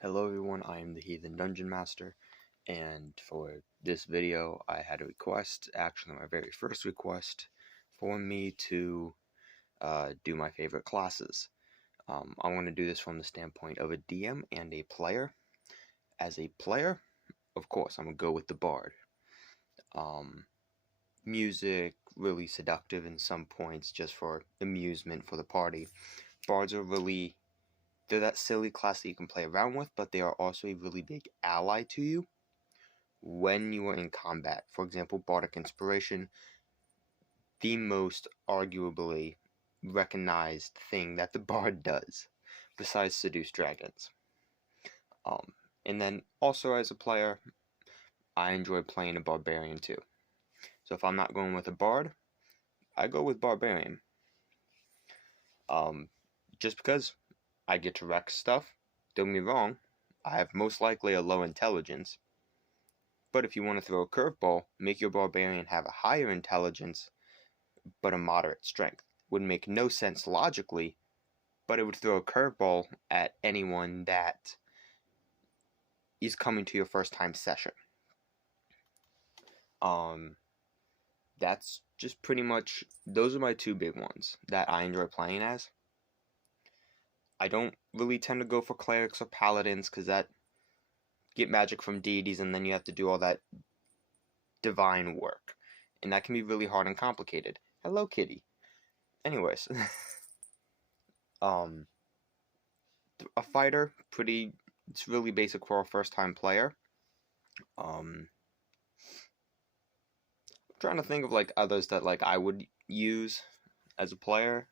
Hello everyone, I am the Heathen Dungeon Master, and for this video I had a request, actually my very first request, for me to do my favorite classes. I want to do this from the standpoint of a DM and a player. As a player, of course, I'm going to go with the Bard. Music, really seductive in some points, just for amusement for the party. Bards are they're that silly class that you can play around with, but they are also a really big ally to you when you are in combat. For example, Bardic Inspiration, the most arguably recognized thing that the Bard does, besides seduce dragons. And then also as a player, I enjoy playing a Barbarian too. So if I'm not going with a Bard, I go with Barbarian. Just because I get to wreck stuff. Don't get me wrong, I have most likely a low intelligence. But if you want to throw a curveball, make your Barbarian have a higher intelligence, but a moderate strength. Would make no sense logically, but it would throw a curveball at anyone that is coming to your first time session. That's just pretty much, those are my two big ones that I enjoy playing as. I don't really tend to go for clerics or paladins because that get magic from deities and then you have to do all that divine work, and that can be really hard and complicated. Hello, kitty. Anyways, a fighter, it's really basic for a first-time player. I'm trying to think of like others that like I would use as a player,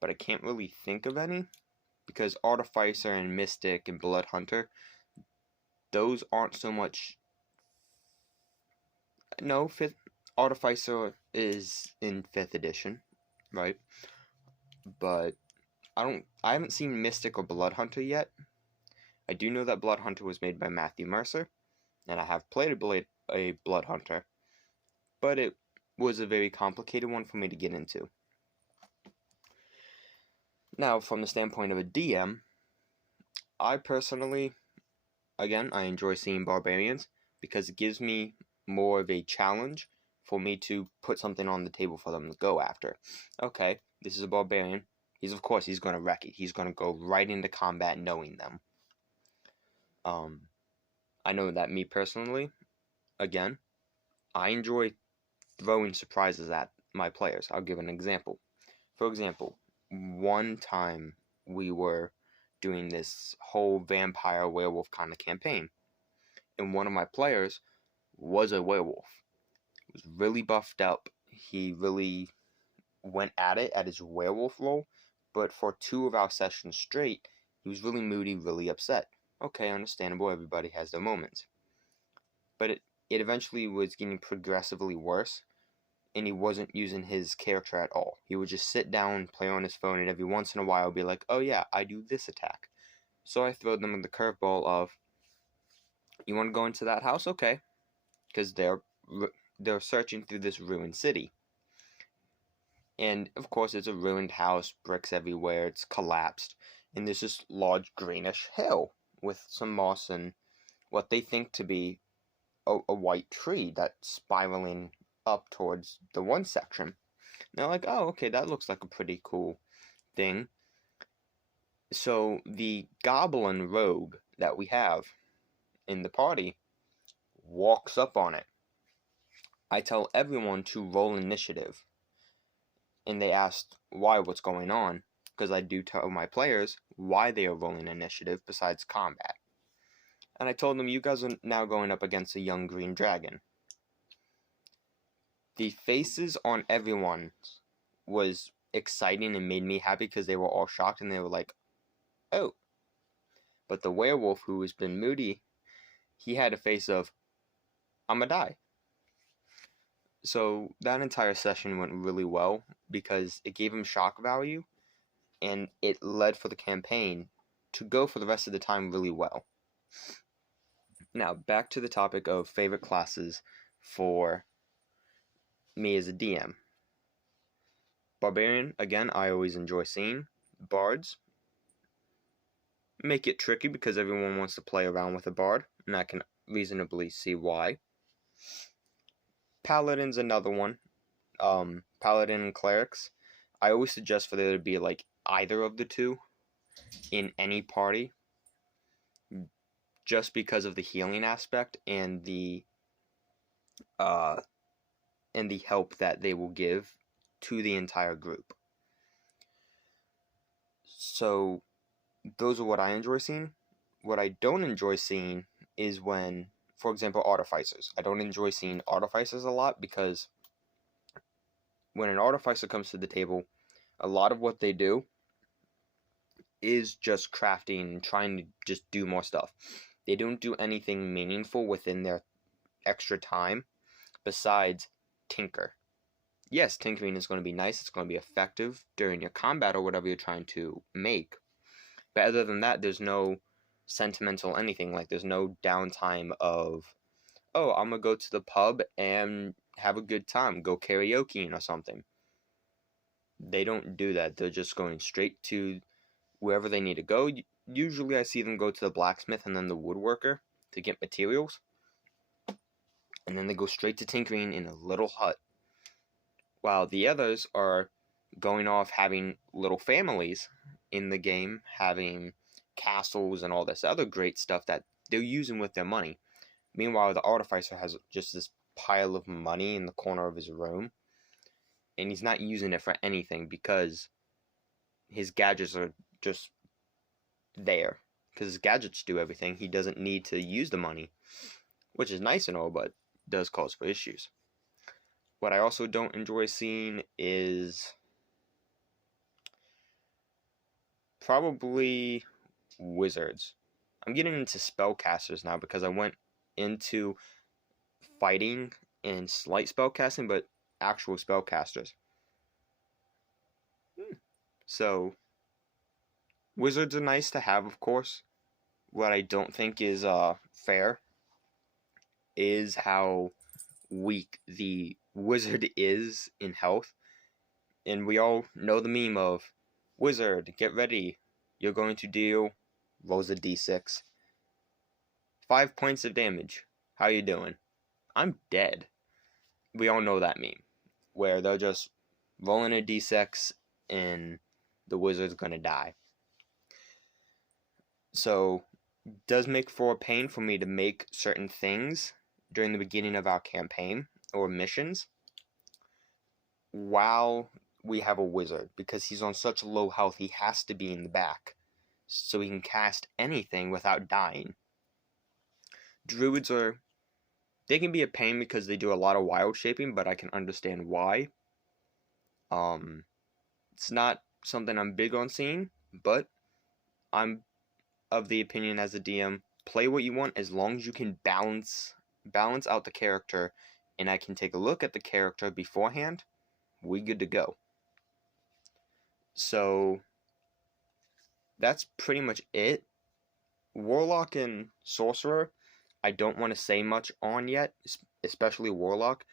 but I can't really think of any because Artificer and Mystic and Blood Hunter, those aren't so much. No, Artificer is in 5th edition, right? But I haven't seen Mystic or Blood Hunter yet. I do know that Blood Hunter was made by Matthew Mercer, and I have played a Blood Hunter, but it was a very complicated one for me to get into. Now, from the standpoint of a DM, I personally, again, I enjoy seeing Barbarians because it gives me more of a challenge for me to put something on the table for them to go after. Okay, this is a Barbarian. He's going to wreck it. He's going to go right into combat knowing them. I know that me personally, again, I enjoy throwing surprises at my players. I'll give an example. For example, one time we were doing this whole vampire werewolf kind of campaign, and one of my players was a werewolf. He was really buffed up. He really went at it at his werewolf role, but for 2 of our sessions straight, he was really moody, really upset. Okay, understandable, everybody has their moments. But it eventually was getting progressively worse, and he wasn't using his character at all. He would just sit down, play on his phone, and every once in a while be like, oh yeah, I do this attack. So I throw them in the curveball of, you want to go into that house? Okay. Because they're searching through this ruined city. And of course it's a ruined house, bricks everywhere, it's collapsed, and there's this large greenish hill with some moss and what they think to be a white tree that's spiraling up towards the one section. And they're like, oh, okay, that looks like a pretty cool thing. So the goblin rogue that we have in the party walks up on it. I tell everyone to roll initiative. And they asked why, what's going on, because I do tell my players why they are rolling initiative besides combat. And I told them, you guys are now going up against a young green dragon. The faces on everyone was exciting and made me happy because they were all shocked and they were like, oh. But the werewolf, who has been moody, he had a face of, I'm gonna die. So that entire session went really well because it gave him shock value, and it led for the campaign to go for the rest of the time really well. Now, back to the topic of favorite classes for me as a DM. Barbarian, again, I always enjoy seeing. Bards, make it tricky because everyone wants to play around with a bard, and I can reasonably see why. Paladin's another one. Paladin and clerics. I always suggest for there to be like either of the two in any party, just because of the healing aspect and the help that they will give to the entire group. So those are what I enjoy seeing. What I don't enjoy seeing is when, for example, artificers. I don't enjoy seeing artificers a lot because when an artificer comes to the table, a lot of what they do is just crafting, trying to just do more stuff. They don't do anything meaningful within their extra time besides tinker. Yes, tinkering is going to be nice, it's going to be effective during your combat or whatever you're trying to make. But other than that, there's no sentimental anything. Like, there's no downtime of, oh, I'm going to go to the pub and have a good time, go karaokeing or something. They don't do that. They're just going straight to wherever they need to go. Usually I see them go to the blacksmith and then the woodworker to get materials. And then they go straight to tinkering in a little hut. While the others are going off having little families in the game, having castles and all this other great stuff that they're using with their money. Meanwhile, the artificer has just this pile of money in the corner of his room, and he's not using it for anything because his gadgets are just there. Because his gadgets do everything. He doesn't need to use the money, which is nice and all, but does cause for issues. What I also don't enjoy seeing is probably wizards. I'm getting into spellcasters now because I went into fighting and slight spellcasting, but actual spellcasters. So, wizards are nice to have, of course. What I don't think is fair is how weak the wizard is in health. And we all know the meme of, wizard, get ready. You're going to deal, rolls a d6. 5 points of damage. How you doing? I'm dead. We all know that meme, where they're just rolling a d6 and the wizard's gonna die. So, does make for a pain for me to make certain things during the beginning of our campaign or missions while we have a wizard, because he's on such low health, he has to be in the back so he can cast anything without dying. Druids they can be a pain because they do a lot of wild shaping, but I can understand why. It's not something I'm big on seeing, but I'm of the opinion as a DM, play what you want as long as you can balance out the character, and I can take a look at the character beforehand. We good to go. So that's pretty much it. Warlock and Sorcerer, I don't want to say much on yet, especially Warlock,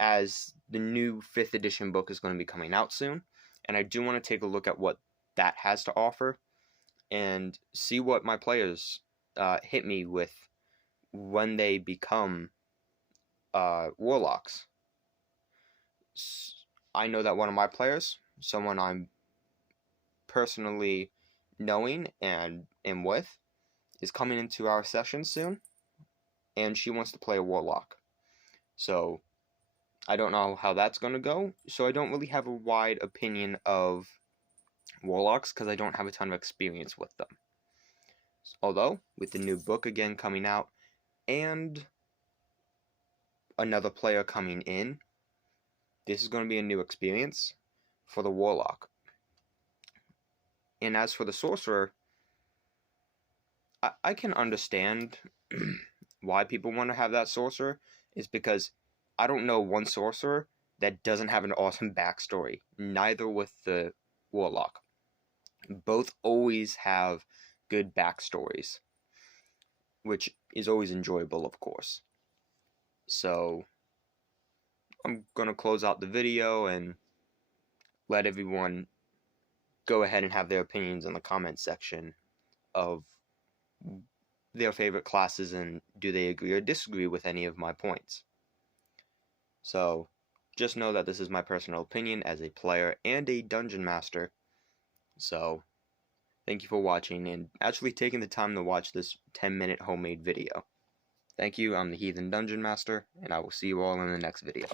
as the new 5th edition book is going to be coming out soon, and I do want to take a look at what that has to offer and see what my players hit me with when they become Warlocks. I know that one of my players, someone I'm personally knowing and am with, is coming into our session soon, and she wants to play a Warlock. So I don't know how that's going to go, so I don't really have a wide opinion of Warlocks because I don't have a ton of experience with them. Although, with the new book again coming out, and another player coming in, this is going to be a new experience for the Warlock. And as for the Sorcerer, I can understand why people want to have that Sorcerer. Is because I don't know one Sorcerer that doesn't have an awesome backstory. Neither with the Warlock. Both always have good backstories, which is always enjoyable, of course. So I'm going to close out the video and let everyone go ahead and have their opinions in the comments section of their favorite classes and do they agree or disagree with any of my points. So just know that this is my personal opinion as a player and a dungeon master. So thank you for watching and actually taking the time to watch this 10-minute homemade video. Thank you, I'm the Heathen Dungeon Master, and I will see you all in the next video.